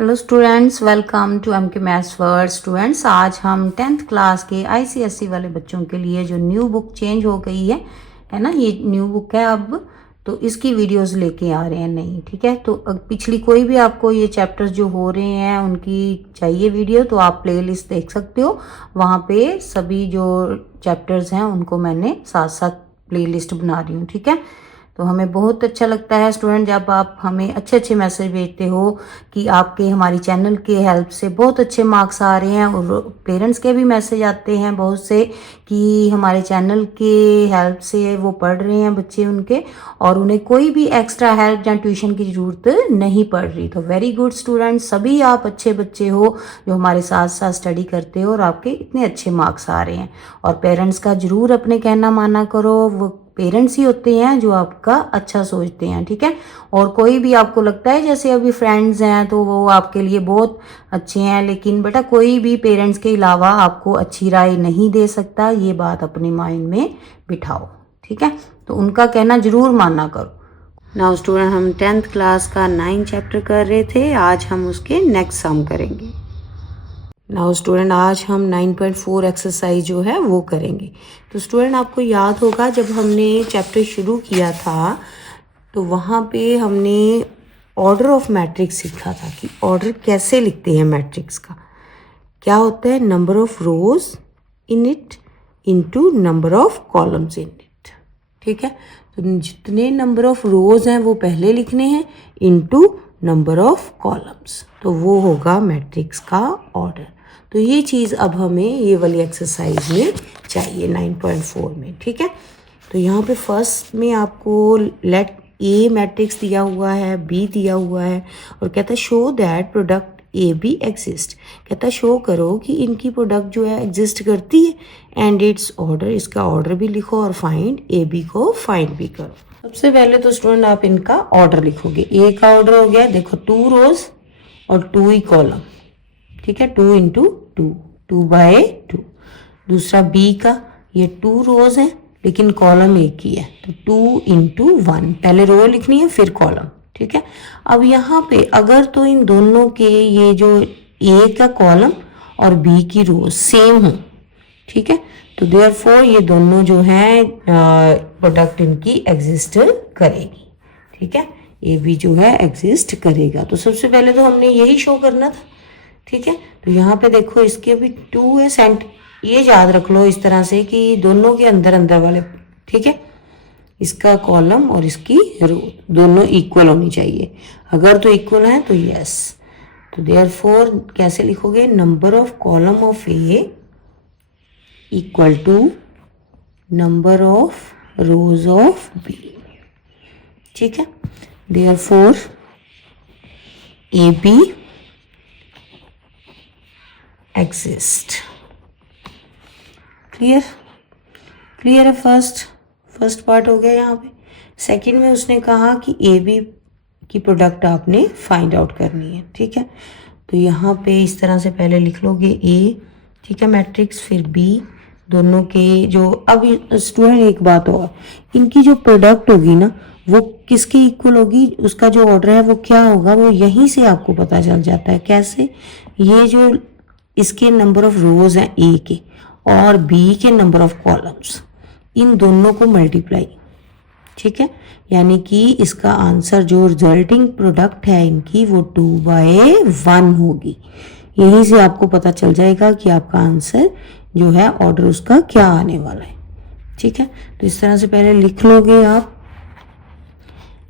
Hello students, welcome to M K maths world. Students, आज हम 10th class के ICSE वाले बच्चों के लिए जो न्यू बुक चेंज हो गई है ना, ये न्यू बुक है अब, तो इसकी वीडियोस लेके आ रहे हैं नई। ठीक है, तो पिछली कोई भी आपको ये चैप्टर्स जो हो रहे हैं उनकी चाहिए वीडियो तो आप प्लेलिस्ट देख सकते हो। वहाँ पे सभी जो चैप्टर्स हैं उनको मैंने साथ साथ प्लेलिस्ट बना रही हूँ। ठीक है, तो हमें बहुत अच्छा लगता है स्टूडेंट जब आप हमें अच्छे अच्छे मैसेज भेजते हो कि आपके हमारी चैनल के हेल्प से बहुत अच्छे मार्क्स आ रहे हैं, और पेरेंट्स के भी मैसेज आते हैं बहुत से कि हमारे चैनल के हेल्प से वो पढ़ रहे हैं बच्चे उनके, और उन्हें कोई भी एक्स्ट्रा हेल्प या ट्यूशन की ज़रूरत नहीं पड़ रही। तो वेरी गुड स्टूडेंट, सभी आप अच्छे बच्चे हो जो हमारे साथ साथ स्टडी करते हो और आपके इतने अच्छे मार्क्स आ रहे हैं। और पेरेंट्स का ज़रूर अपने कहना माना करो, वो पेरेंट्स ही होते हैं जो आपका अच्छा सोचते हैं। ठीक है, और कोई भी आपको लगता है जैसे अभी फ्रेंड्स हैं तो वो आपके लिए बहुत अच्छे हैं, लेकिन बेटा कोई भी पेरेंट्स के अलावा आपको अच्छी राय नहीं दे सकता, ये बात अपने माइंड में बिठाओ। ठीक है, तो उनका कहना जरूर माना करो। नाउ स्टूडेंट, हम 10th क्लास का 9 चैप्टर कर रहे थे, आज हम उसके नेक्स्ट सम करेंगे। नाउ स्टूडेंट, आज हम 9.4 एक्सरसाइज जो है वो करेंगे। तो स्टूडेंट, आपको याद होगा जब हमने चैप्टर शुरू किया था तो वहाँ पे हमने ऑर्डर ऑफ मैट्रिक्स सीखा था कि ऑर्डर कैसे लिखते हैं मैट्रिक्स का। क्या होता है, number of rose in it into number of columns in it. ठीक है, तो जितने नंबर ऑफ रोज हैं वो पहले लिखने हैं इनटू नंबर ऑफ कॉलम्स, तो वो होगा मैट्रिक्स का ऑर्डर। तो ये चीज़ अब हमें ये वाली एक्सरसाइज में चाहिए 9.4 में। ठीक है, तो यहाँ पे फर्स्ट में आपको लेट ए मैट्रिक्स दिया हुआ है, बी दिया हुआ है, और कहता है show that product A B exist. कहता है शो करो कि इनकी प्रोडक्ट जो है एग्जिस्ट करती है, एंड इट्स ऑर्डर, इसका ऑर्डर भी लिखो, और फाइंड ए बी को फाइंड भी करो। सबसे पहले तो स्टूडेंट आप इनका ऑर्डर लिखोगे। ए का ऑर्डर हो गया, देखो 2 रोज और 2 ही कॉलम। ठीक है, 2 इंटू 2, 2 बाय 2। दूसरा बी का, ये 2 रोज हैं लेकिन कॉलम एक ही है, तो 2 इंटू 1, पहले रो लिखनी है फिर कॉलम। ठीक है, अब यहाँ पे अगर तो इन दोनों के ये जो ए का कॉलम और बी की रोज सेम हो, ठीक है, तो देयरफॉर ये दोनों जो हैं प्रोडक्ट इनकी एग्जिस्ट करेगी। ठीक है, ए बी जो है एग्जिस्ट करेगा। तो सबसे पहले तो हमने यही शो करना था। ठीक है, तो यहाँ पे देखो इसके भी 2 है, सेंट ये याद रख लो इस तरह से कि दोनों के अंदर अंदर वाले। ठीक है, इसका कॉलम और इसकी रो दोनों इक्वल होनी चाहिए। अगर तो इक्वल है तो यस, तो देयरफॉर कैसे लिखोगे, number of column of A equal to number of rows of B. ठीक है, therefore A B exist. Clear है, फर्स्ट पार्ट हो गया। यहाँ पे सेकंड में उसने कहा कि ए बी की प्रोडक्ट आपने फाइंड आउट करनी है। ठीक है, तो यहाँ पे इस तरह से पहले लिख लोगे ए, ठीक है, मैट्रिक्स, फिर बी, दोनों के जो, अब स्टूडेंट एक बात होगा, इनकी जो प्रोडक्ट होगी ना वो किसके इक्वल होगी, उसका जो ऑर्डर है वो क्या होगा, वो यहीं से आपको पता चल जाता है। कैसे, ये जो इसके नंबर ऑफ रोज हैं ए के और बी के नंबर ऑफ कॉलम्स, इन दोनों को मल्टीप्लाई। ठीक है, यानी कि इसका आंसर जो रिजल्टिंग प्रोडक्ट है इनकी वो 2/1 होगी। यहीं से आपको पता चल जाएगा कि आपका आंसर जो है ऑर्डर उसका क्या आने वाला है। ठीक है, तो इस तरह से पहले लिख लोगे आप,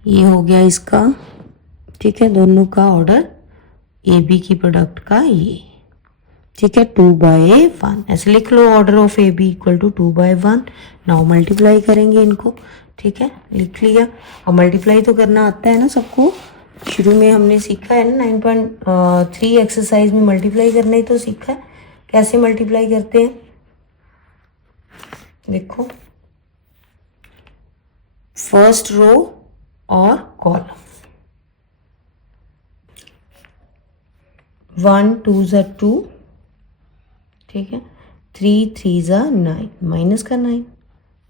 ये हो गया इसका। ठीक है, दोनों का ऑर्डर ए बी की प्रोडक्ट का ये। ठीक है, 2/1 ऐसे लिख लो, order of A B equal to 2/1। Now multiply करेंगे इनको। ठीक है, लिख लिया। और मल्टीप्लाई तो करना आता है ना सबको, शुरू में हमने सीखा है ना 9.3 एक्सरसाइज में मल्टीप्लाई करना ही तो सीखा है। कैसे मल्टीप्लाई करते हैं, देखो, फर्स्ट रो और कॉलम, 1 2 ज़ा 2, ठीक है, 3 3 ज़ा 9, माइनस का 9।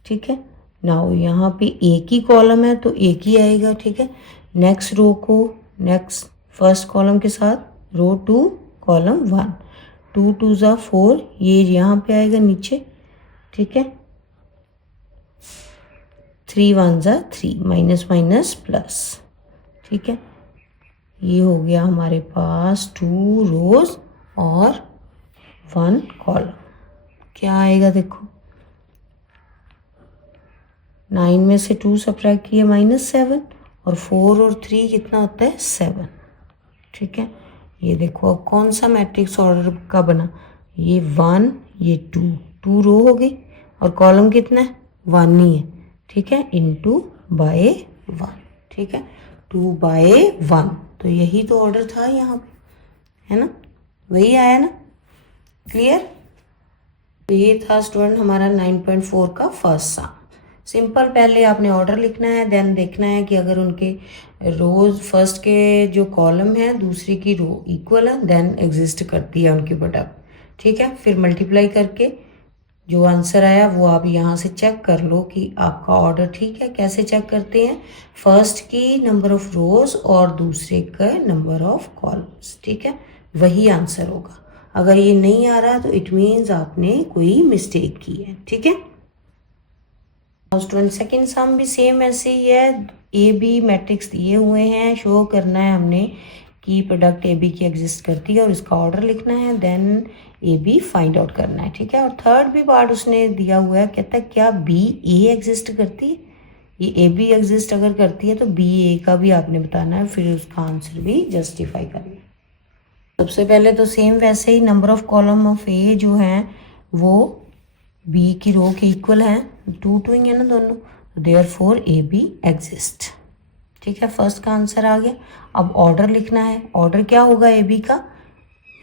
ठीक है, नाउ यहाँ पे एक ही कॉलम है तो एक ही आएगा। ठीक है, नेक्स्ट रो को नेक्स्ट फर्स्ट कॉलम के साथ रो 2 कॉलम 1, 2 2 ज़ा 4, ये यहाँ पे आएगा नीचे, ठीक है। 3 1 ज़ा 3, माइनस माइनस प्लस, ठीक है। ये हो गया हमारे पास 2 रोज और 1 कॉलम। क्या आएगा देखो, 9 में से 2 सब्ट्रैक्ट किए -7, और 4 और 3 कितना होता है 7, ठीक है। ये देखो अब कौन सा मैट्रिक्स ऑर्डर का बना, ये 1 ये 2 रो हो गई, और कॉलम कितना है 1 ही है, ठीक है, इनटू बाय 1, ठीक है, 2 बाय 1। तो यही तो ऑर्डर था यहाँ पे, है ना, वही आया ना, क्लियर। तो ये था स्टूडेंट हमारा 9.4 का फर्स्ट सम। सिंपल, पहले आपने ऑर्डर लिखना है, देन देखना है कि अगर उनके रोज फर्स्ट के जो कॉलम है दूसरी की रो इक्वल है, देन एग्जिस्ट करती है उनकी प्रोडक्ट, ठीक है। फिर मल्टीप्लाई करके जो आंसर आया वो आप यहाँ से चेक कर लो कि आपका ऑर्डर ठीक है। कैसे चेक करते हैं, फर्स्ट की नंबर ऑफ रोज और दूसरे का नंबर ऑफ कॉलम्स, ठीक है, वही आंसर होगा। अगर ये नहीं आ रहा तो इट मीन्स आपने कोई मिस्टेक की है, ठीक है। स्टूडेंट सेकेंड सम भी सेम ऐसे ही है, ए बी मैट्रिक्स दिए हुए हैं, शो करना है हमने कि प्रोडक्ट ए बी की एग्जिस्ट करती है और इसका ऑर्डर लिखना है, then A B find out करना है, ठीक है। और थर्ड भी पार्ट उसने दिया हुआ है, कहता है क्या बी ए एग्जिस्ट करती है, ये ए बी एग्जिस्ट अगर करती है तो बी ए का भी आपने बताना है, फिर उसका आंसर भी जस्टिफाई करना है। सबसे पहले तो सेम वैसे ही नंबर ऑफ कॉलम ऑफ ए जो हैं वो बी की रो के इक्वल हैं, 2 2 ही है ना दोनों, देयरफॉर ए बी एग्जिस्ट, ठीक है। फर्स्ट का आंसर आ गया। अब ऑर्डर लिखना है, ऑर्डर क्या होगा ए बी का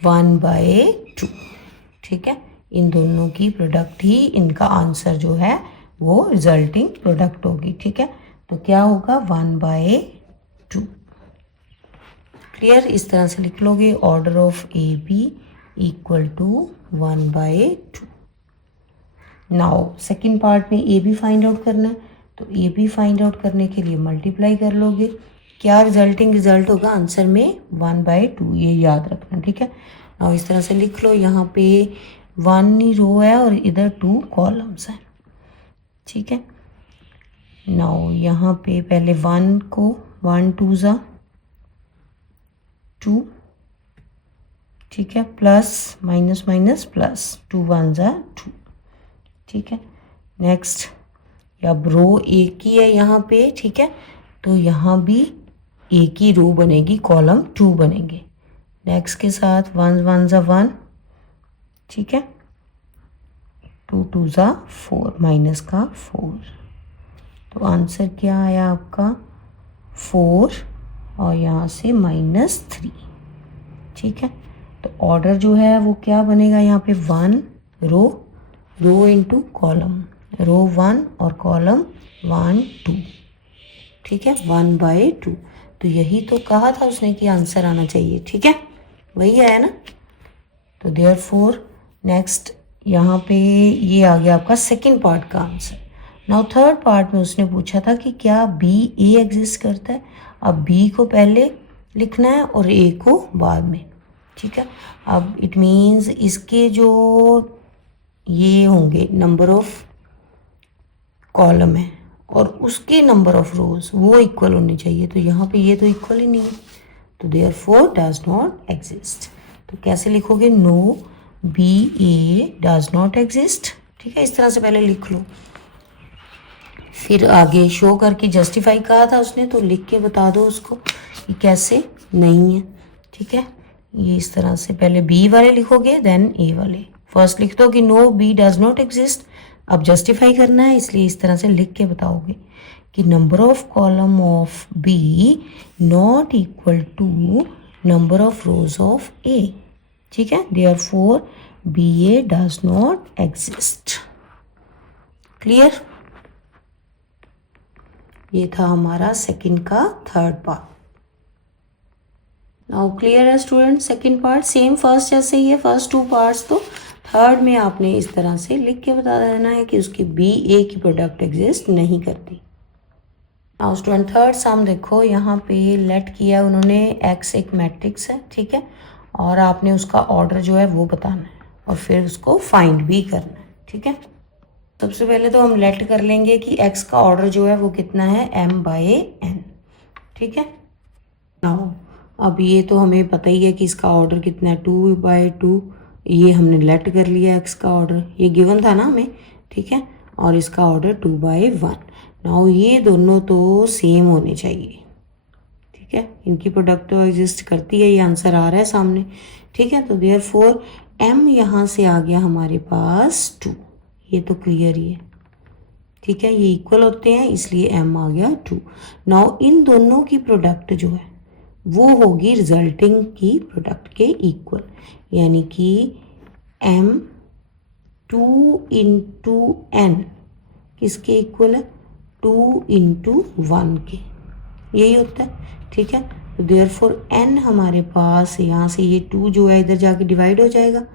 1/2, ठीक है। इन दोनों की प्रोडक्ट ही इनका आंसर जो है वो रिजल्टिंग प्रोडक्ट होगी, ठीक है। तो क्या होगा 1/2, क्लियर। इस तरह से लिख लोगे, order of A B equal to 1/2। Now second part में ए बी फाइंड आउट करना है, तो ए बी फाइंड आउट करने के लिए मल्टीप्लाई कर लोगे, क्या रिजल्टिंग रिजल्ट होगा आंसर में 1/2, ये याद रखना, ठीक है। नाउ इस तरह से लिख लो, यहाँ पे 1 ही रो है और इधर 2 कॉलम्स हैं, ठीक है। नाउ यहाँ पे पहले 1 को 1 2 ज़ा 2, ठीक है, प्लस माइनस माइनस प्लस 2 1 ज़ा 2, ठीक है। नेक्स्ट अब रो एक ही है यहाँ पे, ठीक है, तो यहाँ भी एक ही रो बनेगी, कॉलम 2 बनेंगे। नेक्स्ट के साथ 1 1 ज़ा 1, ठीक है, 2 2 ज़ा 4, माइनस का 4, तो आंसर क्या आया आपका 4 और यहाँ से -3, ठीक है। तो ऑर्डर जो है वो क्या बनेगा, यहाँ पे 1 रो इंटू कॉलम, रो 1 और कॉलम 1 2, ठीक है, 1/2। तो यही तो कहा था उसने कि आंसर आना चाहिए, ठीक है, वही आया ना। तो देयरफॉर नेक्स्ट यहाँ पे ये आ गया आपका सेकंड पार्ट का आंसर। नाउ थर्ड पार्ट में उसने पूछा था कि क्या बी ए एग्जिस्ट करता है। अब बी को पहले लिखना है और ए को बाद में, ठीक है। अब इट मीन्स इसके जो ये होंगे नंबर ऑफ कॉलम है और उसके नंबर ऑफ रोज वो इक्वल होनी चाहिए, तो यहाँ पे ये तो इक्वल ही नहीं है, तो देयरफॉर डज नॉट एग्जिस्ट। तो कैसे लिखोगे, no B A does not exist, ठीक है, इस तरह से पहले लिख लो, फिर आगे शो करके जस्टिफाई कहा था उसने, तो लिख के बता दो उसको कि कैसे नहीं है, ठीक है। ये इस तरह से पहले बी वाले लिखोगे देन ए वाले, फर्स्ट लिख दो कि no B does not exist, अब जस्टिफाई करना है इसलिए इस तरह से लिख के बताओगे कि number of column of B not equal to number of rows of A, ठीक है, therefore B A does not exist, clear. ये था हमारा सेकंड का थर्ड पार्ट। नाउ क्लियर है student, second part same first जैसे ही है, फर्स्ट 2 पार्ट्स, तो थर्ड में आपने इस तरह से लिख के बता देना है कि उसकी बी ए की प्रोडक्ट एग्जिस्ट नहीं करती। नाउ स्टूडेंट थर्ड सम देखो, यहाँ पे लेट किया उन्होंने एक्स एक मैट्रिक्स है, ठीक है, और आपने उसका ऑर्डर जो है वो बताना है और फिर उसको फाइंड भी करना है, ठीक है। सबसे पहले तो हम लेट कर लेंगे कि x का ऑर्डर जो है वो कितना है, m/n, ठीक है। नाउ अब ये तो हमें पता ही है कि इसका ऑर्डर कितना है, 2/2। ये हमने लेट कर लिया x का ऑर्डर, ये गिवन था ना हमें, ठीक है। और इसका ऑर्डर 2/1। नाउ ये दोनों तो सेम होने चाहिए, ठीक है। इनकी प्रोडक्ट तो एग्जिस्ट करती है, ये आंसर आ रहा है सामने, ठीक है। तो देयरफॉर m यहाँ से आ गया हमारे पास 2, ये तो क्लियर ही है, ठीक है। ये इक्वल होते हैं इसलिए m आ गया 2। नाउ इन दोनों की प्रोडक्ट जो है वो होगी रिजल्टिंग की प्रोडक्ट के इक्वल, यानी कि m 2 इंटू n किसके इक्वल है, 2 इंटू 1 के, यही होता है, ठीक है। तो देयरफॉर n हमारे पास यहाँ से ये 2 जो है इधर जाके डिवाइड हो जाएगा,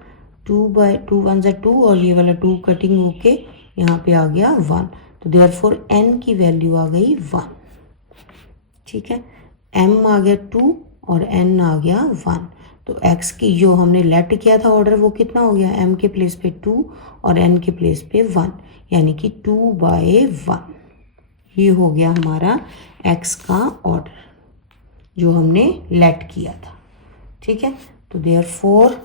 2/2 1 ज़ा 2 और ये वाला 2 कटिंग होके यहाँ पे आ गया 1। तो देयरफॉर n की वैल्यू आ गई 1, ठीक है। m आ गया 2 और n आ गया 1। तो x की जो हमने लेट किया था ऑर्डर वो कितना हो गया, m के प्लेस पे 2 और n के प्लेस पे 1, यानी कि 2/1। ये हो गया हमारा x का ऑर्डर जो हमने लेट किया था, ठीक है। तो देयरफॉर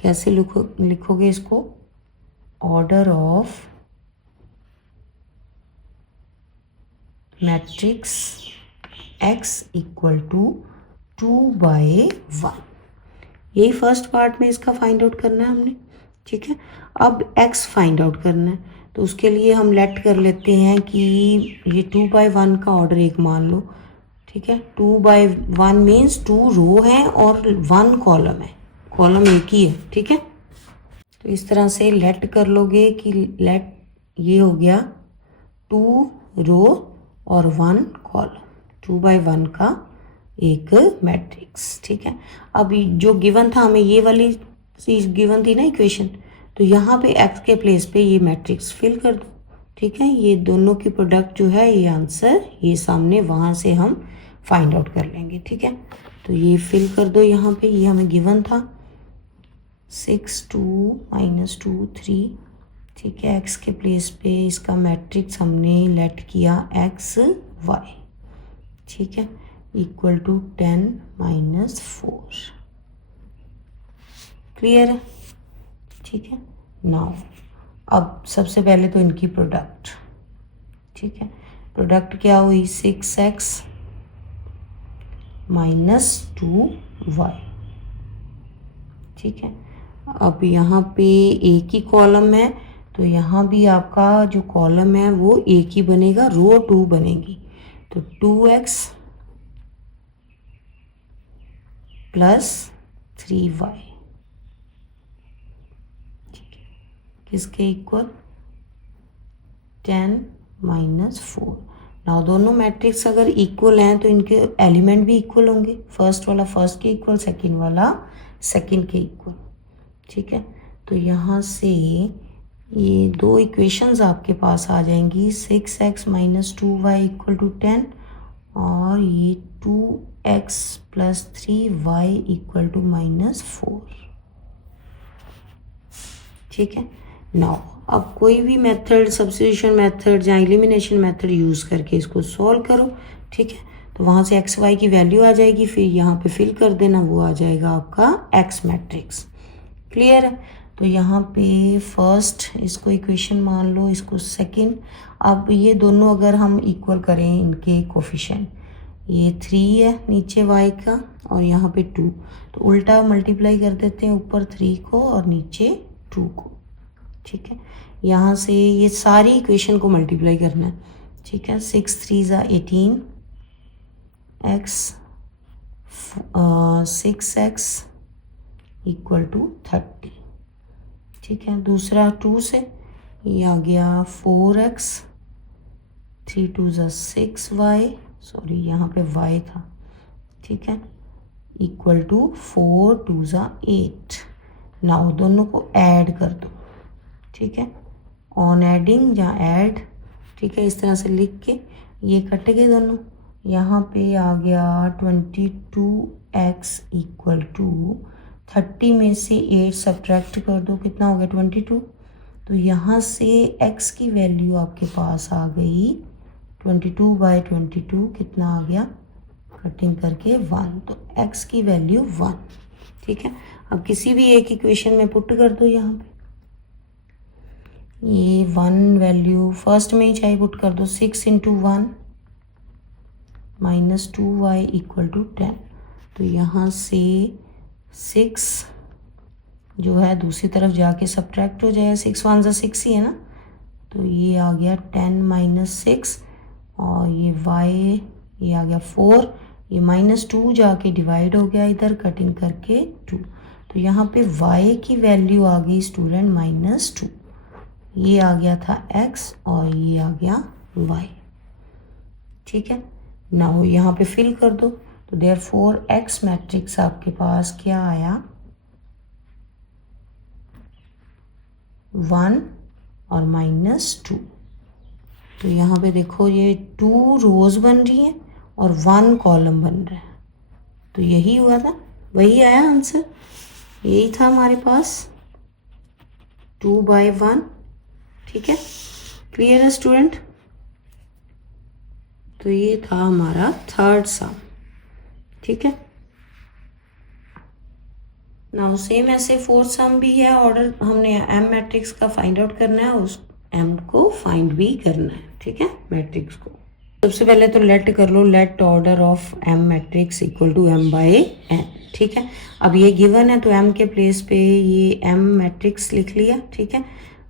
कैसे लिखोगे इसको, order of matrix x equal to 2/1। यही फर्स्ट पार्ट में इसका फाइंड आउट करना है हमने, ठीक है। अब x फाइंड आउट करना है, तो उसके लिए हम लेट कर लेते हैं कि ये 2/1 का ऑर्डर एक मान लो, ठीक है। 2/1 मीन्स 2 रो है और 1 कॉलम है, कॉलम एक ही है, ठीक है। तो इस तरह से लेट कर लोगे कि लेट ये हो गया 2 रो और 1 कॉलम, 2/1 का एक मैट्रिक्स, ठीक है। अब जो गिवन था हमें ये वाली चीज़ गिवन थी ना इक्वेशन, तो यहाँ पे x के प्लेस पे ये मैट्रिक्स फिल कर दो, ठीक है। ये दोनों की प्रोडक्ट जो है ये आंसर ये सामने वहाँ से हम फाइंड आउट कर लेंगे, ठीक है। तो ये फिल कर दो यहाँ पे, ये हमें गिवन था 6 2 -2 3, ठीक है। x के प्लेस पे इसका मैट्रिक्स हमने लेट किया x y, ठीक है, इक्वल टू 10 -4, क्लियर है, ठीक है। नाउ अब सबसे पहले तो इनकी प्रोडक्ट, ठीक है। प्रोडक्ट क्या हुई, 6x - 2y, ठीक है। अब यहाँ पे एक ही कॉलम है, तो यहाँ भी आपका जो कॉलम है वो एक ही बनेगा, रो 2 बनेगी। तो 2x + 3y, ठीक है, किसके इक्वल, 10 -4। नाउ दोनों मैट्रिक्स अगर इक्वल हैं तो इनके एलिमेंट भी इक्वल होंगे, फर्स्ट वाला फर्स्ट के इक्वल, सेकंड वाला सेकंड के इक्वल, ठीक है। तो यहाँ से ये दो इक्वेशंस आपके पास आ जाएंगी, 6x - 2y = 10 और ये 2x + 3y = -4, ठीक है। नाउ अब कोई भी मेथड, सब्स्टिट्यूशन मेथड या एलिमिनेशन मेथड यूज़ करके इसको सॉल्व करो, ठीक है। तो वहाँ से एक्स वाई की वैल्यू आ जाएगी, फिर यहाँ पे फिल कर देना, वो आ जाएगा आपका एक्स मैट्रिक्स, क्लियर है। तो यहाँ पे फर्स्ट इसको इक्वेशन मान लो, इसको सेकंड। अब ये दोनों अगर हम इक्वल करें इनके कोफिशिएंट, ये 3 है नीचे y का और यहाँ पे 2, तो उल्टा मल्टीप्लाई कर देते हैं, ऊपर 3 को और नीचे 2 को, ठीक है। यहाँ से ये सारी इक्वेशन को मल्टीप्लाई करना है, ठीक है। 6 3 = 18 x 6x = 30, ठीक है। दूसरा 2 से ये आ गया 4x 3 2 = 6y, सॉरी यहाँ पे y था, ठीक है, = 4 2 = 8। नाउ दोनों को ऐड कर दो, ठीक है, ऑन एडिंग या ऐड, ठीक है, इस तरह से लिख के ये कट गए दोनों। यहाँ पे आ गया 22 एक्स इक्वल टू 30 में से 8 सब्ट्रैक्ट कर दो, कितना हो गया 22। तो यहाँ से x की वैल्यू आपके पास आ गई 22/22, कितना आ गया, कटिंग करके 1, तो x की वैल्यू 1। ठीक है, अब किसी भी एक इक्वेशन में पुट कर दो, यहाँ पे ये 1 वैल्यू फर्स्ट में ही चाहे पुट कर दो, 6 × 1 - 2y = 10। तो यहाँ से 6 जो है दूसरी तरफ जाके सब्ट्रैक्ट हो जाएगा, 6 × 1 = 6 ही है ना, तो ये आ गया 10 - 6 और ये y ये आ गया 4, ये -2 जाके डिवाइड हो गया इधर कटिंग करके 2। तो यहाँ पे y की वैल्यू आ गई स्टूडेंट -2, ये आ गया था x और ये आ गया y। ठीक है, नाउ यहाँ पे फिल कर दो, तो देयरफॉर x मैट्रिक्स आपके पास क्या आया 1 और -2। तो यहाँ पे देखो ये 2 रोज बन रही हैं और 1 कॉलम बन रहा है, तो यही हुआ था, वही आया आंसर, यही था हमारे पास 2/1। ठीक है, क्लियर है स्टूडेंट। तो ये था हमारा थर्ड सम। ठीक है, नाउ सेम ऐसे फोर्थ सम भी है, ऑर्डर हमने एम मैट्रिक्स का फाइंड आउट करना है, उस एम को फाइंड भी करना है। ठीक है, मैट्रिक्स को सबसे पहले तो लेट कर लो, let order of M matrix equal to m/n। ठीक है, अब ये गिवन है तो m के प्लेस पे ये m मैट्रिक्स लिख लिया। ठीक है,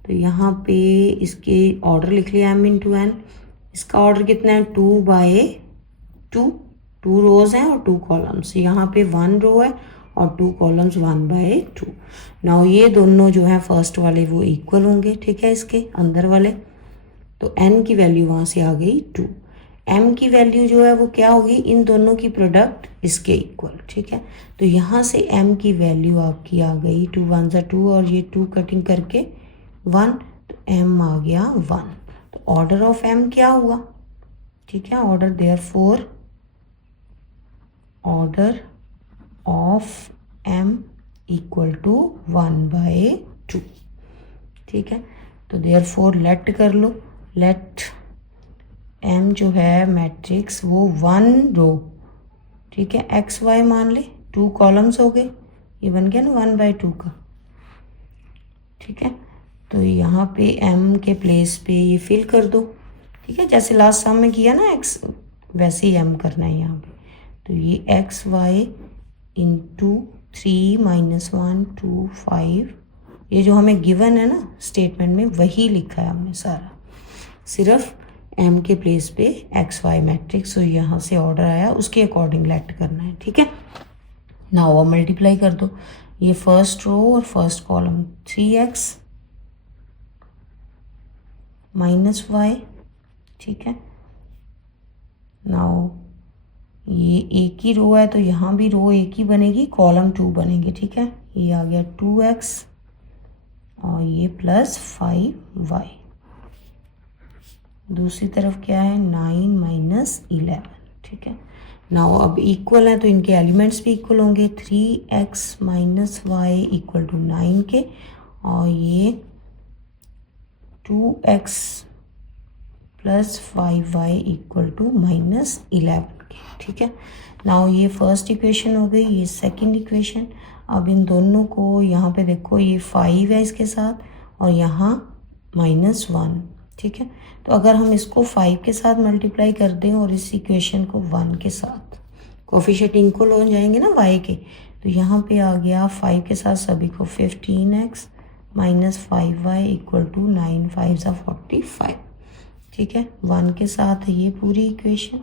तो यहाँ पे इसके ऑर्डर लिख लिया m × n। इसका ऑर्डर कितना है 2/2, 2 रोज हैं और 2 कॉलम्स, यहाँ पे 1 रो है और 2 कॉलम्स 1/2। नाउ ये दोनों जो है फर्स्ट वाले वो इक्वल होंगे। ठीक है, इसके अंदर वाले, तो n की वैल्यू वहाँ से आ गई 2, m की वैल्यू जो है वो क्या होगी, इन दोनों की प्रोडक्ट इसके इक्वल। ठीक है, तो यहाँ से m की वैल्यू आपकी आ गई 2 × 1 = 2 और ये 2 कटिंग करके 1, तो m आ गया 1। तो ऑर्डर ऑफ m क्या हुआ, ठीक है, order therefore order of m = 1/2। ठीक है, तो देयरफॉर लेट कर लो, लेट m जो है मैट्रिक्स वो 1 रो, ठीक है, एक्स वाई मान ले, 2 कॉलम्स हो गए, ये बन गया ना 1/2 का। ठीक है, तो यहाँ पे m के प्लेस पे ये फिल कर दो। ठीक है, जैसे लास्ट सम में किया ना x, वैसे ही m करना है यहाँ पे। तो ये एक्स वाई × 3 - 1 2 5, ये जो हमें गिवन है ना स्टेटमेंट में वही लिखा है हमने सारा, सिर्फ m के प्लेस पे एक्स वाई मैट्रिक्स, तो यहाँ से ऑर्डर आया उसके अकॉर्डिंग लेट करना है। ठीक है, नाउ मल्टीप्लाई कर दो, ये फर्स्ट रो और फर्स्ट कॉलम 3x - y। ठीक है, नाउ ये एक ही रो है तो यहाँ भी रो एक ही बनेगी, कॉलम 2 बनेंगे। ठीक है, ये आ गया 2x और ये +5y। दूसरी तरफ क्या है 9 - 11। ठीक है, नाउ अब इक्वल है तो इनके एलिमेंट्स भी इक्वल होंगे, 3x - y = 9 के, और ये 2x + 5y = -11 के। ठीक है, नाउ ये फर्स्ट इक्वेशन हो गई, ये सेकंड इक्वेशन। अब इन दोनों को यहाँ पे देखो, ये 5 है इसके साथ और यहाँ -1। ठीक है, तो अगर हम इसको 5 के साथ मल्टीप्लाई कर दें और इस इक्वेशन को 1 के साथ, कोफिशिएंट इक्वल हो जाएंगे ना y के, तो यहाँ पे आ गया 5 के साथ सभी को 15x - 5y = 9 × 5 = 45। ठीक है, 1 के साथ ये पूरी इक्वेशन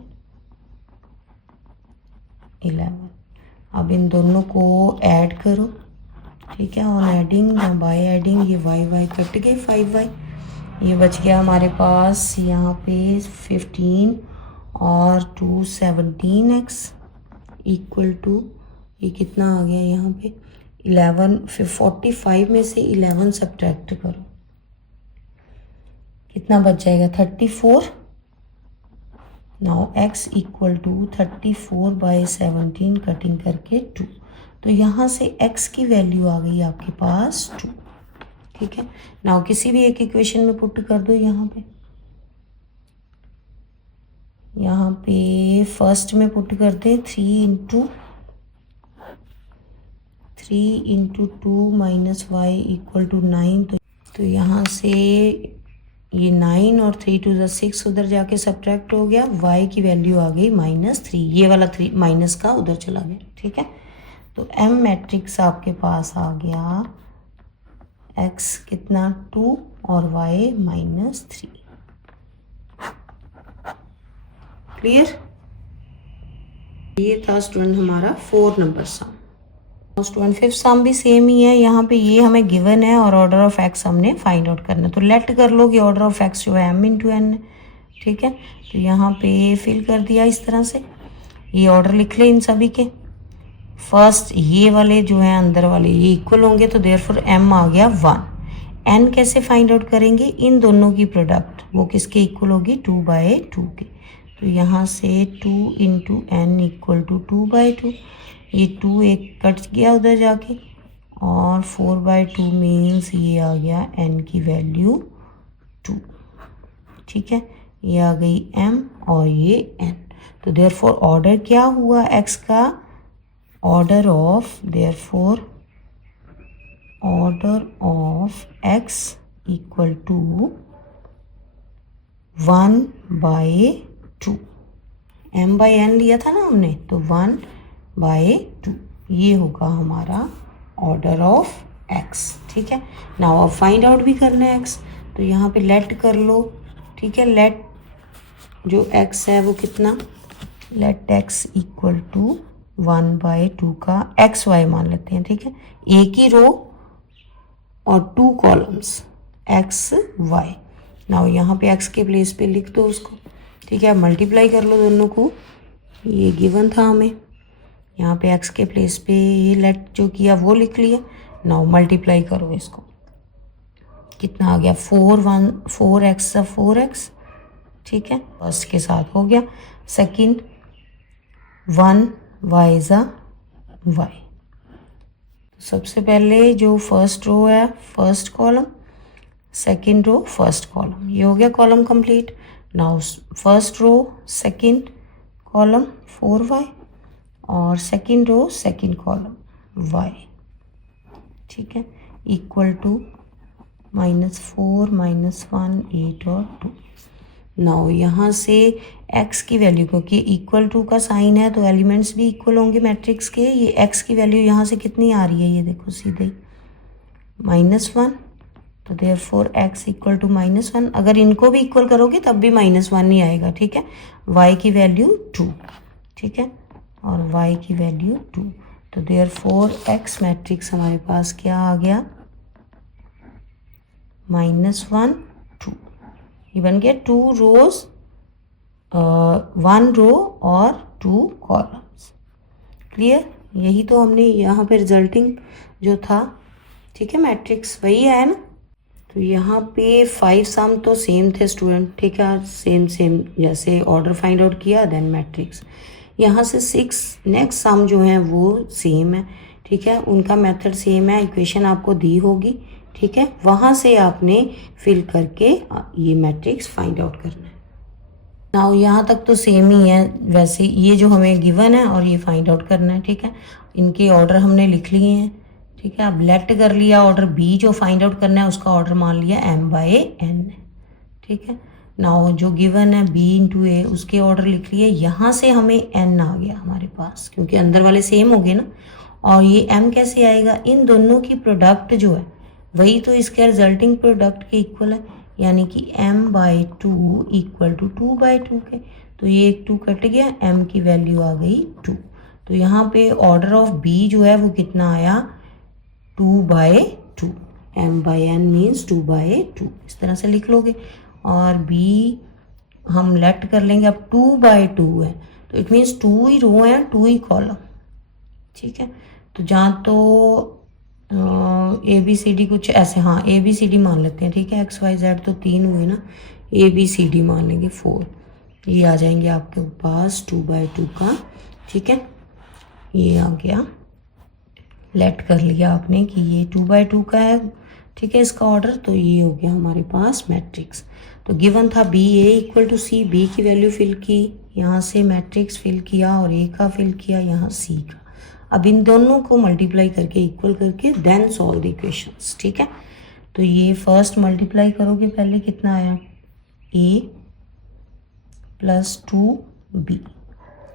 11। अब इन दोनों को ऐड करो। ठीक है, ऑन एडिंग या बाय एडिंग ये y कट गए 5y, ये बच गया हमारे पास यहाँ पे 15 और 2 17x = ये कितना आ गया यहाँ पे 11। फिर 45 में से 11 सब्ट्रैक्ट करो, कितना बच जाएगा 34। Now x equal to 34/17 cutting करके 2। तो यहाँ से x की वैल्यू आ गई आपके पास 2। ठीक है, नाउ किसी भी एक इक्वेशन में पुट कर दो। यहाँ पे फर्स्ट में पुट करते 3 × 2 - y इक्वल टू 9। तो यहाँ से ये 9 और 3 × 2 = 6 उधर जाके सब्ट्रैक्ट हो गया, y की वैल्यू आ गई -3। ये वाला 3 माइनस का उधर चला गया। ठीक है, तो m मैट्रिक्स आपके पास आ गया x कितना 2 और y -3। क्लियर? ये था स्टूडेंट हमारा 4 नंबर सम। स्टूडेंट 5th सम भी सेम ही है। यहाँ पे ये हमें गिवन है और ऑर्डर ऑफ एक्स हमने फाइंड आउट करना है। तो लेट कर लो कि ऑर्डर ऑफ एक्स जो है m × n है। ठीक है, तो यहाँ पे फिल कर दिया इस तरह से। ये ऑर्डर लिख ले इन सभी के। फर्स्ट ये वाले जो हैं अंदर वाले ये इक्वल होंगे, तो देयरफॉर m आ गया 1। n कैसे फाइंड आउट करेंगे? इन दोनों की प्रोडक्ट, वो किसके इक्वल होगी? 2/2 के। तो यहाँ से 2 × n इक्वल टू 2/2। ये 2 एक कट गया उधर जाके, और 4/2 मीन्स ये आ गया n की वैल्यू 2। ठीक है, ये आ गई m और ये n। तो देयरफॉर ऑर्डर क्या हुआ x का? Order of x equal to 1/2। m/n लिया था ना हमने, तो 1/2 ये होगा हमारा ऑर्डर ऑफ x। ठीक है, नाउ अब फाइंड आउट भी करना है x, तो यहाँ पे लेट कर लो। ठीक है, लेट जो x है वो कितना? लेट x इक्वल टू 1/2 का xy मान लेते हैं। ठीक है, एक ही रो और 2 कॉलम्स xy। नाउ यहाँ पे x के प्लेस पे लिख दो उसको। ठीक है, मल्टीप्लाई कर लो दोनों को। ये गिवन था हमें, यहाँ पे x के प्लेस पे ये लेट जो किया वो लिख लिया। नाउ मल्टीप्लाई करो इसको, कितना आ गया? 4x = 4x। ठीक है, फर्स्ट के साथ हो गया। Second 1y = y। सबसे पहले जो फर्स्ट रो है first column, second row first column, ये हो गया column complete. Now first row second column 4y और second row second column y। ठीक है, इक्वल टू -4 -1 8 और 2। नाउ यहाँ से x की वैल्यू, क्योंकि इक्वल टू का साइन है तो एलिमेंट्स भी इक्वल होंगे मैट्रिक्स के। ये x की वैल्यू यहाँ से कितनी आ रही है? ये देखो सीधे -1। तो देयरफॉर x इक्वल टू -1। अगर इनको भी इक्वल करोगे तब भी -1 ही आएगा। ठीक है, y की वैल्यू 2। ठीक है, और y की वैल्यू 2। तो देयरफॉर x मैट्रिक्स हमारे पास क्या आ गया? -1 2। ये बन गया 2 रोज, 1 रो और 2 कॉलम्स। क्लियर? यही तो हमने यहाँ पे रिजल्टिंग जो था, ठीक है, मैट्रिक्स वही आया ना। तो यहाँ पे 5 सम तो सेम थे स्टूडेंट। ठीक है, सेम जैसे ऑर्डर फाइंड आउट किया देन मैट्रिक्स। यहाँ से 6 नेक्स्ट सम जो हैं वो सेम है। ठीक है, उनका मेथड सेम है, इक्वेशन आपको दी होगी। ठीक है, वहाँ से आपने फिल करके ये मैट्रिक्स फाइंड आउट करना है। नाउ यहाँ तक तो सेम ही है, वैसे ये जो हमें गिवन है और ये फाइंड आउट करना है। ठीक है, इनके ऑर्डर हमने लिख लिए हैं। ठीक है, अब लेट कर लिया, ऑर्डर बी जो फाइंड आउट करना है उसका ऑर्डर मान लिया m/n। ठीक है, नाउ जो गिवन है b × a उसके ऑर्डर लिख लिए। यहाँ से हमें n आ गया हमारे पास, क्योंकि अंदर वाले सेम हो गए ना। और ये m कैसे आएगा? इन दोनों की प्रोडक्ट जो है वही तो इसके रिजल्टिंग प्रोडक्ट के इक्वल है, यानी कि m/2 इक्वल टू 2/2 के। तो ये एक 2 कट गया, m की वैल्यू आ गई 2। तो यहाँ पे ऑर्डर ऑफ b जो है वो कितना आया? 2/2। m/n मीन्स 2/2, इस तरह से लिख लोगे। और b हम लेट कर लेंगे, अब 2/2 है तो इट मीन्स 2 ही रो है 2 ही कॉलम। ठीक है, तो जहाँ तो ABCD कुछ ऐसे, हाँ ABCD मान लेते हैं। ठीक है, XYZ तो 3 हुए ना, ABCD मान लेंगे 4। ये आ जाएंगे आपके पास 2/2 का, ठीक है। ये आ गया, लेट कर लिया आपने कि ये 2/2 का है, ठीक है, इसका ऑर्डर। तो ये हो गया हमारे पास मैट्रिक्स। तो गिवन था B A equal to C, B की वैल्यू फिल की, यहाँ से मैट्रिक्स फिल किया और ए का फिल किया, यहाँ सी का। अब इन दोनों को मल्टीप्लाई करके इक्वल करके देन सॉल्व द इक्वेशंस, ठीक है। तो ये फर्स्ट मल्टीप्लाई करोगे पहले, कितना आया, ए प्लस 2b,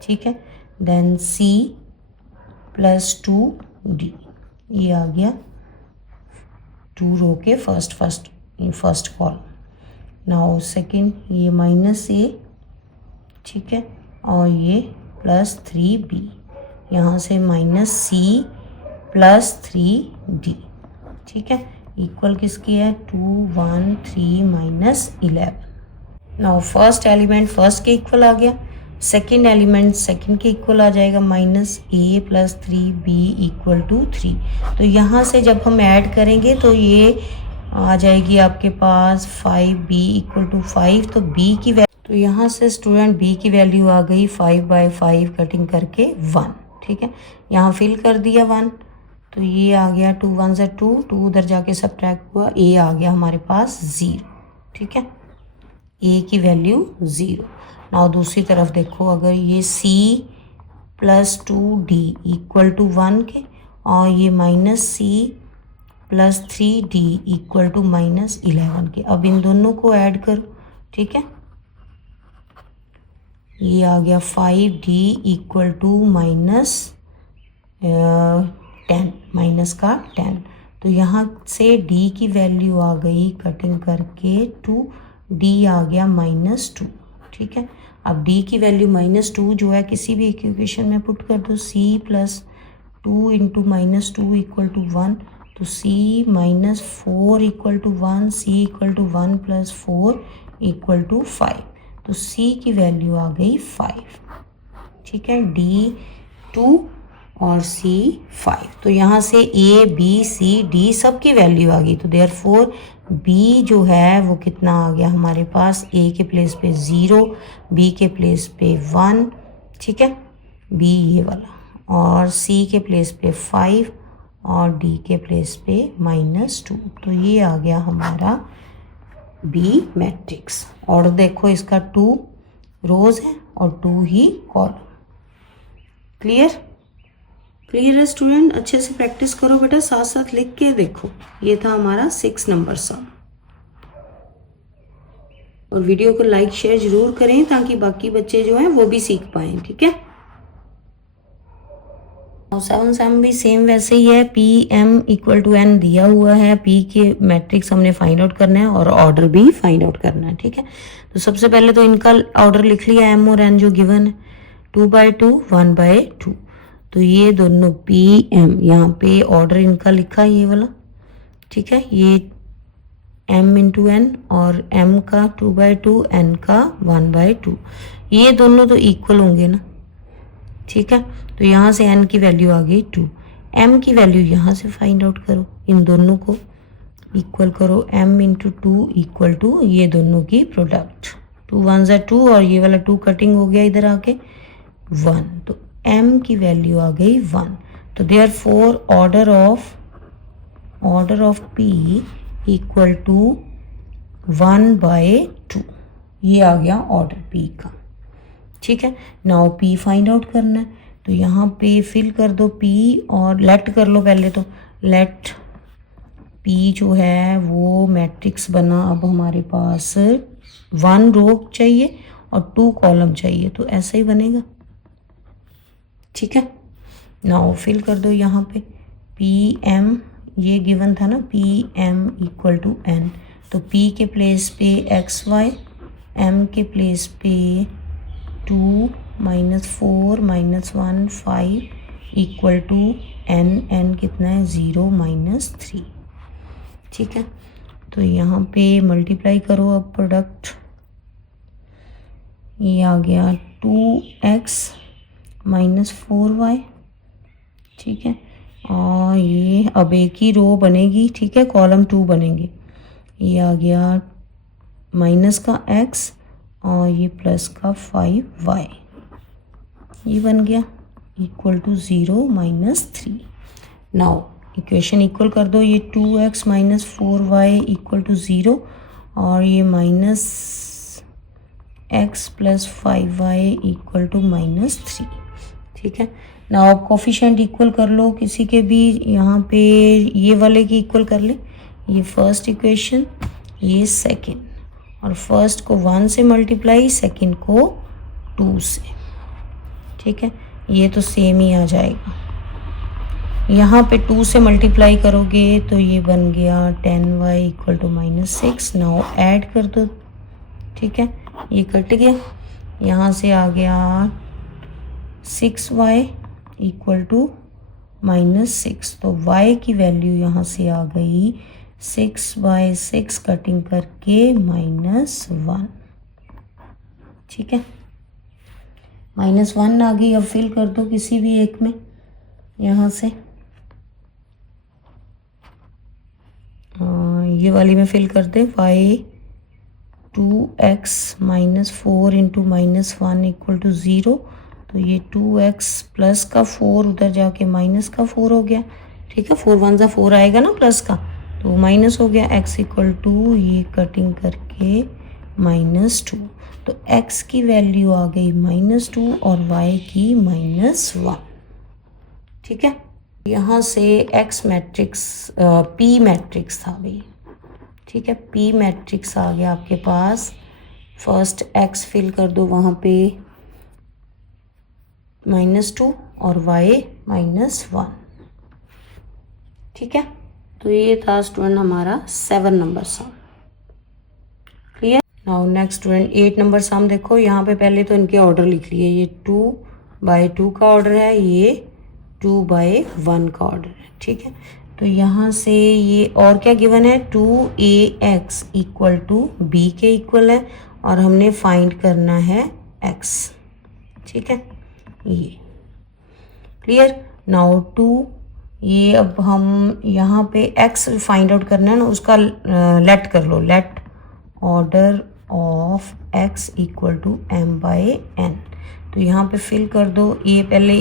ठीक है, देन सी प्लस 2d, ये आ गया 2 रो के फर्स्ट कॉलम। नाउ सेकेंड, ये माइनस ए, ठीक है, और ये प्लस 3b, यहाँ से माइनस सी प्लस 3d, ठीक है, इक्वल किसकी है, 2 1 3 minus 11। Now first element first के इक्वल आ गया, सेकेंड एलिमेंट सेकेंड के इक्वल आ जाएगा, minus A plus 3b equal to 3। तो यहाँ से जब हम ऐड करेंगे तो ये आ जाएगी आपके पास 5b इक्वल टू 5। तो b की वैल्यू, तो यहाँ से स्टूडेंट b की वैल्यू आ गई 5/5 कटिंग करके 1, ठीक है, यहाँ फिल कर दिया 1। तो ये आ गया 2 1 से 2, 2 उधर जाके सब्ट्रैक्ट हुआ, a आ गया हमारे पास 0, ठीक है, a की वैल्यू 0। नाउ दूसरी तरफ देखो, अगर ये c plus 2d equal to 1 के, और ये minus c plus 3d equal to minus 11 के, अब इन दोनों को ऐड करो, ठीक है, ये आ गया 5d equal to minus 10, minus का 10। तो यहाँ से d की वैल्यू आ गई कटिंग करके 2, d आ गया -2, ठीक है। अब d की वैल्यू -2 जो है किसी भी इक्वेशन में पुट कर दो, c plus 2 into -2 equal to 1, तो c -4 equal to 1, c equal to 1 plus 4 equal to 5। तो c की वैल्यू आ गई 5, ठीक है, d 2 और c 5। तो यहाँ से a b c d सब की वैल्यू आ गई। तो देयरफॉर b जो है वो कितना आ गया हमारे पास, a के प्लेस पे 0, b के प्लेस पे 1, ठीक है, b ये वाला, और c के प्लेस पे 5 और d के प्लेस पे -2। तो ये आ गया हमारा b मैट्रिक्स। और देखो इसका 2 रोज है और 2 ही कॉलम। क्लियर है स्टूडेंट? अच्छे से प्रैक्टिस करो बेटा, साथ साथ लिख के देखो। ये था हमारा 6 नंबर सम। और वीडियो को लाइक शेयर जरूर करें ताकि बाकी बच्चे जो हैं वो भी सीख पाएं, ठीक है। 7 सम भी सेम वैसे ही है, P M equal to N दिया हुआ है, पी के मैट्रिक्स हमने फाइंड आउट करना है और ऑर्डर भी फाइंड आउट करना है, ठीक है। तो सबसे पहले तो इनका ऑर्डर लिख लिया, एम और एन जो गिवन है, 2/2 1/2। तो ये दोनों पी एम, यहाँ पे ऑर्डर इनका लिखा ये वाला, ठीक है, ये m इंटू एन और m का 2/2, n का 1/2, ये दोनों तो इक्वल होंगे ना, ठीक है। तो यहाँ से n की वैल्यू आ गई 2, m की वैल्यू यहाँ से फाइंड आउट करो, इन दोनों को इक्वल करो, m इंटू 2 इक्वल टू ये दोनों की प्रोडक्ट, 2 1 ज़ा 2 और ये वाला 2 कटिंग हो गया इधर आके 1, तो m की वैल्यू आ गई 1। तो therefore order of p equal to 1/2, ये आ गया ऑर्डर p का, ठीक है। नाउ p फाइंड आउट करना है, तो यहाँ पे फिल कर दो p और लेट कर लो पहले, तो लेट p जो है वो मैट्रिक्स बना अब हमारे पास 1 रो चाहिए और 2 कॉलम चाहिए, तो ऐसा ही बनेगा, ठीक है। नाउ फिल कर दो यहाँ पे पी एम, ये गिवन था ना, P M equal to N, तो p के प्लेस पे xy, m के प्लेस पे 2 -4 -1 5 इक्वल टू n कितना है 0 -3, ठीक है। तो यहाँ पे मल्टीप्लाई करो अब प्रोडक्ट, ये आ गया 2x -4y, ठीक है, और ये अब एक ही रो बनेगी, ठीक है, कॉलम 2 बनेंगे, ये आ गया माइनस का x और ये प्लस का 5y ये बन गया equal to 0 minus 3। Now equation equal कर दो, ये 2x minus 4y equal to 0 और ये minus x plus 5y equal to minus 3। ठीक है, नाउ कोफिशिएंट इक्वल कर लो किसी के भी, यहाँ पे ये वाले की इक्वल कर ले, ये फर्स्ट इक्वेशन ये सेकंड, और फर्स्ट को 1 से मल्टीप्लाई, सेकंड को 2 से। ठीक है, ये तो सेम ही आ जाएगा। यहाँ पे 2 से मल्टीप्लाई करोगे तो ये बन गया 10y equal to minus 6। Now add कर दो। ठीक है, ये कट गया, यहाँ से आ गया 6y इक्वल टू माइनस 6। तो y की वैल्यू यहाँ से आ गई 6/6 कटिंग करके -1। ठीक है, -1 आ गई। अब फिल कर दो किसी भी एक में, यहाँ से ये वाली में फिल कर दे, y 2x minus 4 into -1 equal to 0। तो ये 2x प्लस का 4 उधर जाके माइनस का 4 हो गया। ठीक है, 4 1 सा 4 आएगा ना प्लस का, तो माइनस हो गया। x इक्वल टू ये कटिंग करके -2। तो x की वैल्यू आ गई -2 और y की -1। ठीक है, यहाँ से x मैट्रिक्स p मैट्रिक्स था भाई। ठीक है, p मैट्रिक्स आ गया आपके पास। फर्स्ट x फिल कर दो वहाँ पे -2 और y -1। ठीक है, तो ये था स्टूडेंट हमारा 7 नंबर sum. Clear. Now next student 8 नंबर सम देखो, यहाँ पे पहले तो इनके ऑर्डर लिख लिए। ये 2/2 का ऑर्डर है, ये 2/1 का ऑर्डर है। ठीक है, तो यहाँ से ये और क्या गिवन है, 2ax इक्वल टू b के इक्वल है और हमने फाइंड करना है x। ठीक है, ये क्लियर। नाउ 2 ये अब हम यहाँ पे x फाइंड आउट करना है ना, उसका लेट कर लो, let order of x equal to m/n। तो यहाँ पे फिल कर दो। ये पहले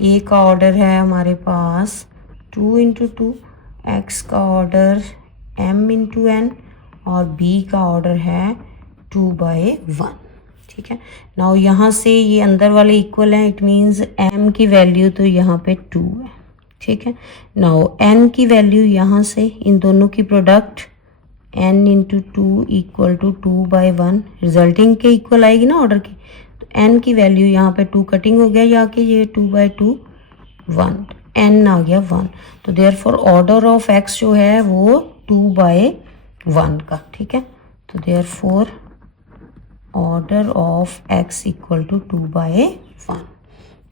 a का ऑर्डर है हमारे पास 2 इंटू 2, x का ऑर्डर m इंटू n और b का ऑर्डर है 2/1। ठीक है, नाउ यहाँ से ये अंदर वाले इक्वल हैं, इट मीन्स m की वैल्यू तो यहाँ पे 2 है। ठीक है, नाउ n की वैल्यू यहाँ से इन दोनों की product n into 2 equal to 2/1 resulting के इक्वल आएगी ना ऑर्डर की। तो n की वैल्यू यहाँ पे 2 कटिंग हो गया जाके, ये 2/2 1, n आ गया 1। तो देयरफॉर ऑर्डर ऑफ x जो है वो 2/1 का। ठीक है, तो therefore order of x equal to 2/1।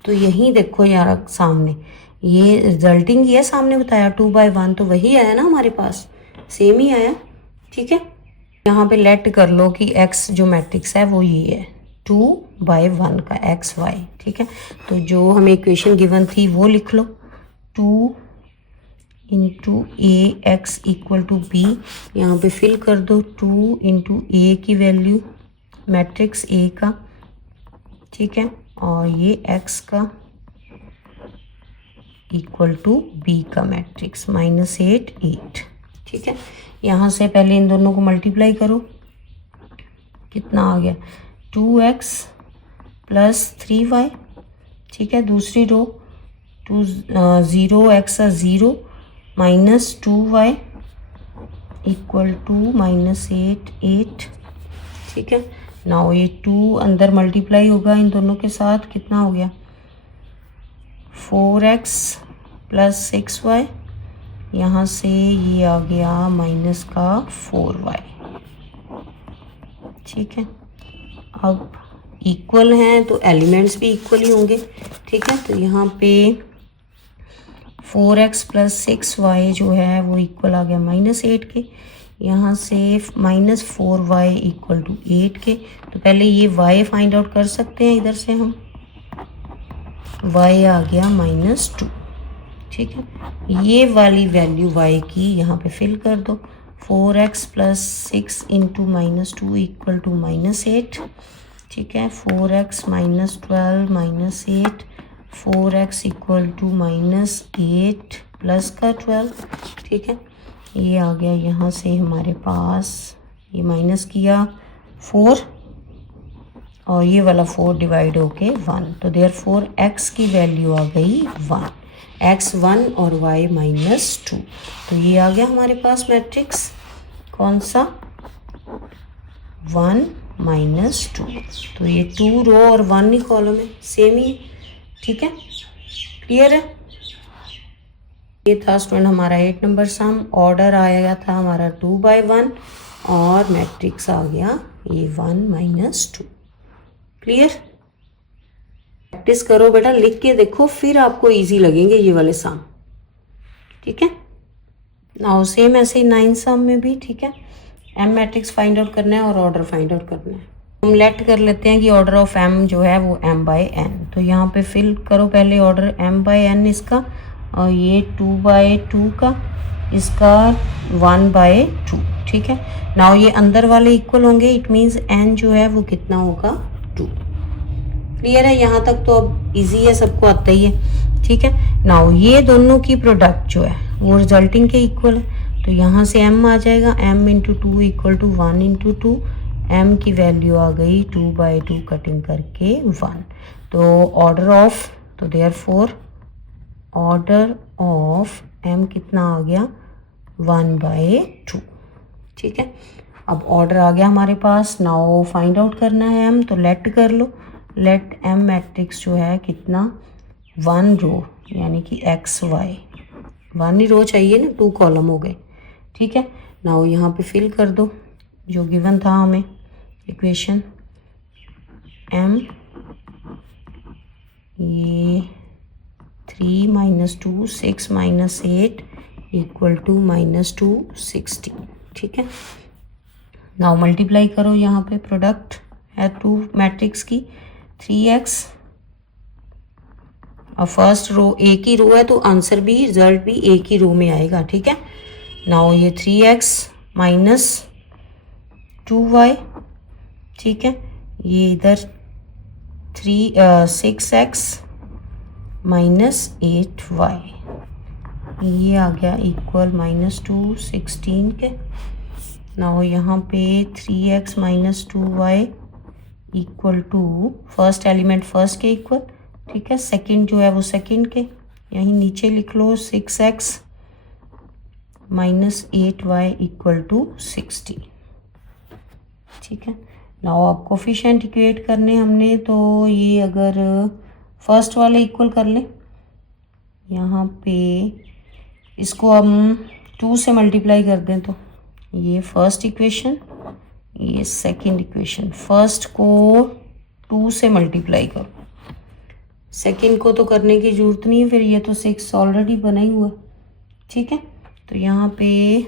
तो यही देखो यार सामने ये रिजल्टिंग ही है, सामने बताया 2/1, तो वही आया ना हमारे पास, सेम ही आया। ठीक है, यहाँ पे लेट कर लो कि x जो मैट्रिक्स है वो ये है 2/1 का एक्स वाई। ठीक है, तो जो हमें इक्वेशन गिवन थी वो लिख लो, 2 into A X equal to B. यहाँ पे फिल कर दो 2 इंटू ए की वैल्यू मैट्रिक्स ए का। ठीक है, और ये x का इक्वल टू बी का मैट्रिक्स -8 8। ठीक है, यहाँ से पहले इन दोनों को मल्टीप्लाई करो, कितना आ गया 2x प्लस 3y। ठीक है, दूसरी रो 0x 0 minus 2y equal to -8 8। ठीक है, नाउ ये 2 अंदर मल्टीप्लाई होगा इन दोनों के साथ, कितना हो गया 4x प्लस 6y। यहाँ से ये आ गया माइनस का 4y। ठीक है, अब इक्वल हैं तो एलिमेंट्स भी इक्वल ही होंगे। ठीक है, तो यहाँ पे 4x प्लस 6y जो है वो इक्वल आ गया -8 के। यहाँ से -4y इक्वल टू 8 के। तो पहले ये y फाइंड आउट कर सकते हैं, इधर से हम y आ गया -2। ठीक है, ये वाली वैल्यू y की यहाँ पे फिल कर दो। 4x plus 6 into -2 equal to -8, ठीक है। 4x minus 12 minus 8, 4x equal to -8 plus का 12, ठीक है। ये आ गया यहाँ से हमारे पास, ये माइनस किया 4 और ये वाला 4 डिवाइड होके 1, तो देयरफॉर x की वैल्यू आ गई 1, x 1 और y -2। तो ये आ गया हमारे पास मैट्रिक्स कौन सा, 1 -2। तो ये 2 रो और 1 ही कॉलम है, सेम ही, ठीक है। क्लियर है। ये था स्टूडेंट हमारा 8 नंबर सम। ऑर्डर आया था हमारा 2 by 1 और मैट्रिक्स आ गया ये 1 -2। क्लियर। प्रैक्टिस करो बेटा, लिख के देखो, फिर आपको इजी लगेंगे ये वाले सम, ठीक है। नाउ सेम ऐसे ही 9 सम में भी, ठीक है। एम मैट्रिक्स फाइंड आउट करना है और ऑर्डर फाइंड आउट करना है। हम लेट कर लेते हैं कि ऑर्डर ऑफ एम जो है वो m by n, तो यहाँ पे फिल करो पहले ऑर्डर m by n इसका, और ये 2 by 2 का, इसका 1 by 2, ठीक है। नाउ ये अंदर वाले इक्वल होंगे, इट मीन्स n जो है वो कितना होगा, 2। क्लियर है। यहाँ तक तो अब इजी है, सबको आता ही है, ठीक है। नाउ ये दोनों की प्रोडक्ट जो है वो रिजल्टिंग के इक्वल है, तो यहाँ से m आ जाएगा, m into 2 equal to 1 into 2, m की वैल्यू आ गई 2 by 2 कटिंग करके 1। तो ऑर्डर ऑफ, तो देयरफॉर ऑर्डर ऑफ m कितना आ गया, 1 by 2, ठीक है। अब ऑर्डर आ गया हमारे पास। नाउ फाइंड आउट करना है m, तो लेट कर लो। लेट m मैट्रिक्स जो है कितना, 1 रो यानी कि x y, 1 ही रो चाहिए ना, 2 कॉलम हो गए, ठीक है। नाउ यहाँ पे फिल कर दो जो गिवन था हमें इक्वेशन, m ये 3 - 2 6 - 8 इक्वल टू -2 16, ठीक है। नाउ मल्टीप्लाई करो, यहाँ पे प्रोडक्ट है 2 मैट्रिक्स की, 3x और फर्स्ट रो एक ही रो है तो आंसर भी, रिजल्ट भी एक ही रो में आएगा, ठीक है। नाउ ये 3x माइनस 2y, ठीक है। ये इधर 6x माइनस 8y, ये आ गया इक्वल -2 16 के। नाउ यहाँ पे 3x minus 2y equal to, first element first के इक्वल, ठीक है। सेकंड जो है वो सेकंड के, यहीं नीचे लिख लो 6x minus 8y equal to 60, ठीक है। नाउ आप कोफिशिएंट इक्वेट करने हमने, तो ये अगर फर्स्ट वाले इक्वल कर लें, यहाँ पे इसको हम 2 से मल्टीप्लाई कर दें, तो ये फर्स्ट इक्वेशन, ये सेकंड इक्वेशन, फर्स्ट को 2 से मल्टीप्लाई करो, सेकंड को तो करने की ज़रूरत नहीं है, फिर ये तो 6 ऑलरेडी बना ही हुआ, ठीक है। तो यहाँ पे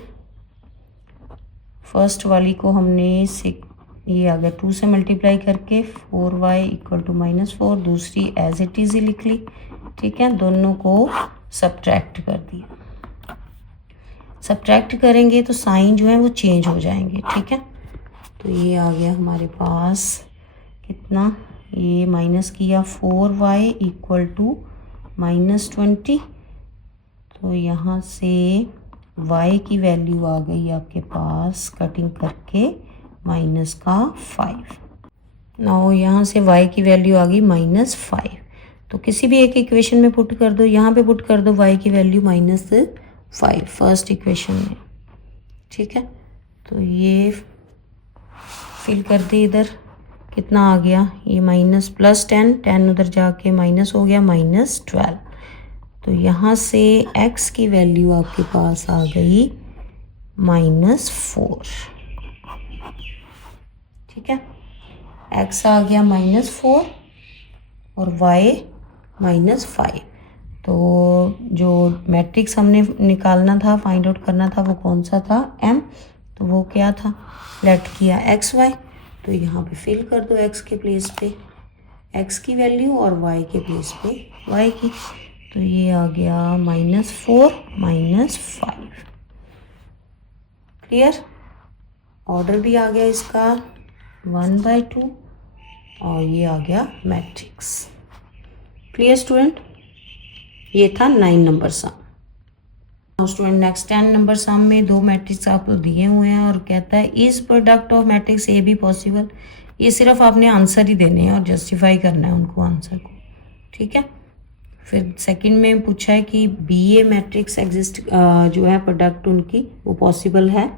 फर्स्ट वाली को हमने ये आ गया 2 से मल्टीप्लाई करके 4y इक्वल टू -4, दूसरी एज इट इज़ ही लिख ली, ठीक है। दोनों को सब्ट्रैक्ट कर दिया, सब्ट्रैक्ट करेंगे तो साइन जो है वो चेंज हो जाएंगे, ठीक है। तो ये आ गया हमारे पास कितना, ये माइनस किया 4y इक्वल टू -20, तो यहाँ से y की वैल्यू आ गई आपके पास कटिंग करके -5। नाउ यहाँ से y की वैल्यू आ गई -5, तो किसी भी एक इक्वेशन में पुट कर दो, यहाँ पे पुट कर दो y की वैल्यू -5 फर्स्ट इक्वेशन में, ठीक है। तो ये फिल कर दी, इधर कितना आ गया, ये -+10 उधर जाके माइनस हो गया -12, तो यहाँ से x की वैल्यू आपके पास आ गई -4, ठीक है। x आ गया -4 और y -5। तो जो मैट्रिक्स हमने निकालना था, फाइंड आउट करना था, वो कौन सा था, m, तो वो क्या था, लेट किया x y, तो यहाँ पे फिल कर दो x के प्लेस पे x की वैल्यू और y के प्लेस पे y की, तो ये आ गया -4 -5। क्लियर। ऑर्डर भी आ गया इसका 1/2 और ये आ गया मैट्रिक्स। क्लियर स्टूडेंट, ये था 9 नंबर सम। स्टूडेंट नेक्स्ट 10 नंबर सम में 2 मैट्रिक्स आपको दिए हुए हैं और कहता है is product of matrix A be possible. ये सिर्फ आपने आंसर ही देने हैं और जस्टिफाई करना है उनको आंसर को, ठीक है। फिर सेकंड में पूछा है कि बी ए मैट्रिक्स एग्जिस्ट जो है प्रोडक्ट उनकी वो पॉसिबल है।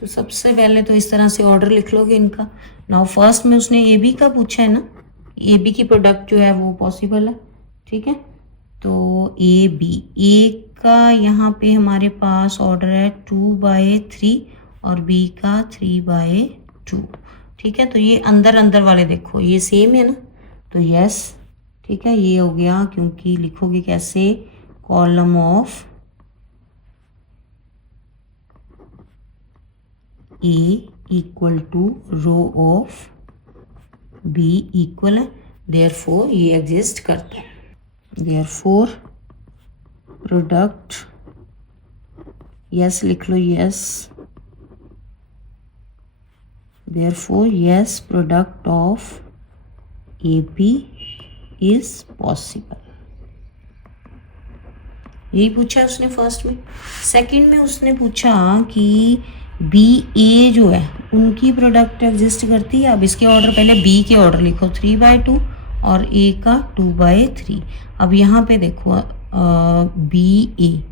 तो सबसे पहले तो इस तरह से ऑर्डर लिख लोगे इनका। नाउ फर्स्ट में उसने ए बी का पूछा है ना, ए बी की प्रोडक्ट जो है वो पॉसिबल है, ठीक है। तो ए बी, ए का यहाँ पे हमारे पास ऑर्डर है 2/3 और बी का 3/2, ठीक है। तो ये अंदर अंदर वाले देखो ये सेम है ना, तो यस, ठीक है। ये हो गया, क्योंकि लिखोगे कैसे, column of A equal to row of B equal है, देयरफॉर ये एग्जिस्ट करता है। देयरफॉर प्रोडक्ट, यस लिख लो, yes, therefore yes product of A B is possible. यही पूछा उसने फर्स्ट में। सेकंड में उसने पूछा कि बी ए जो है उनकी प्रोडक्ट एग्जिस्ट करती है। अब इसके ऑर्डर, पहले बी के ऑर्डर लिखो 3/2 और ए का 2/3। अब यहाँ पे देखो बी ए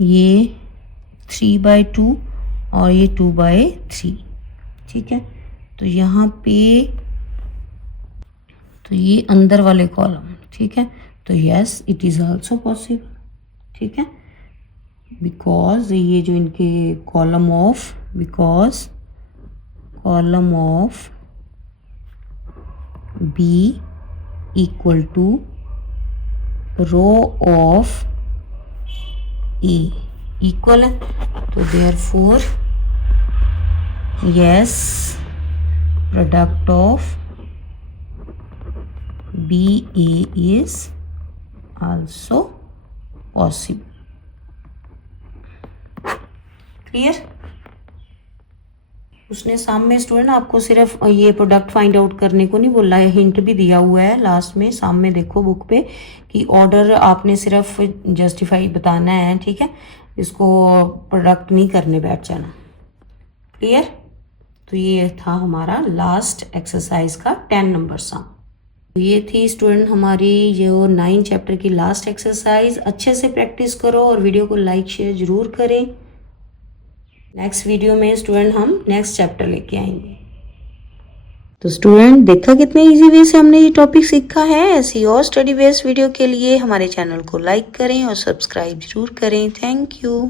ये 3/2 और ये 2/3, ठीक है। तो यहाँ पे तो ये अंदर वाले कॉलम, ठीक है। तो yes it is also possible, ठीक है। बिकॉज ये जो इनके column of, because column of B equal to row of A equal है, तो therefore yes product of B A is also possible. Clear. उसने सामने स्टूडेंट आपको सिर्फ ये प्रोडक्ट फाइंड आउट करने को नहीं बोला है, हिंट भी दिया हुआ है लास्ट में, सामने देखो बुक पे कि ऑर्डर आपने सिर्फ जस्टिफाई बताना है, ठीक है। इसको प्रोडक्ट नहीं करने बैठ जाना। क्लियर। तो ये था हमारा लास्ट एक्सरसाइज का 10 नंबर सम। ये थी स्टूडेंट हमारी जो 9 चैप्टर की लास्ट एक्सरसाइज। अच्छे से प्रैक्टिस करो और वीडियो को लाइक शेयर जरूर करें। नेक्स्ट वीडियो में स्टूडेंट हम नेक्स्ट चैप्टर लेके आएंगे। तो स्टूडेंट देखा कितने इजी वे से हमने ये टॉपिक सीखा है। ऐसी और स्टडी बेस्ड वीडियो के लिए हमारे चैनल को लाइक करें और सब्सक्राइब जरूर करें। Thank you.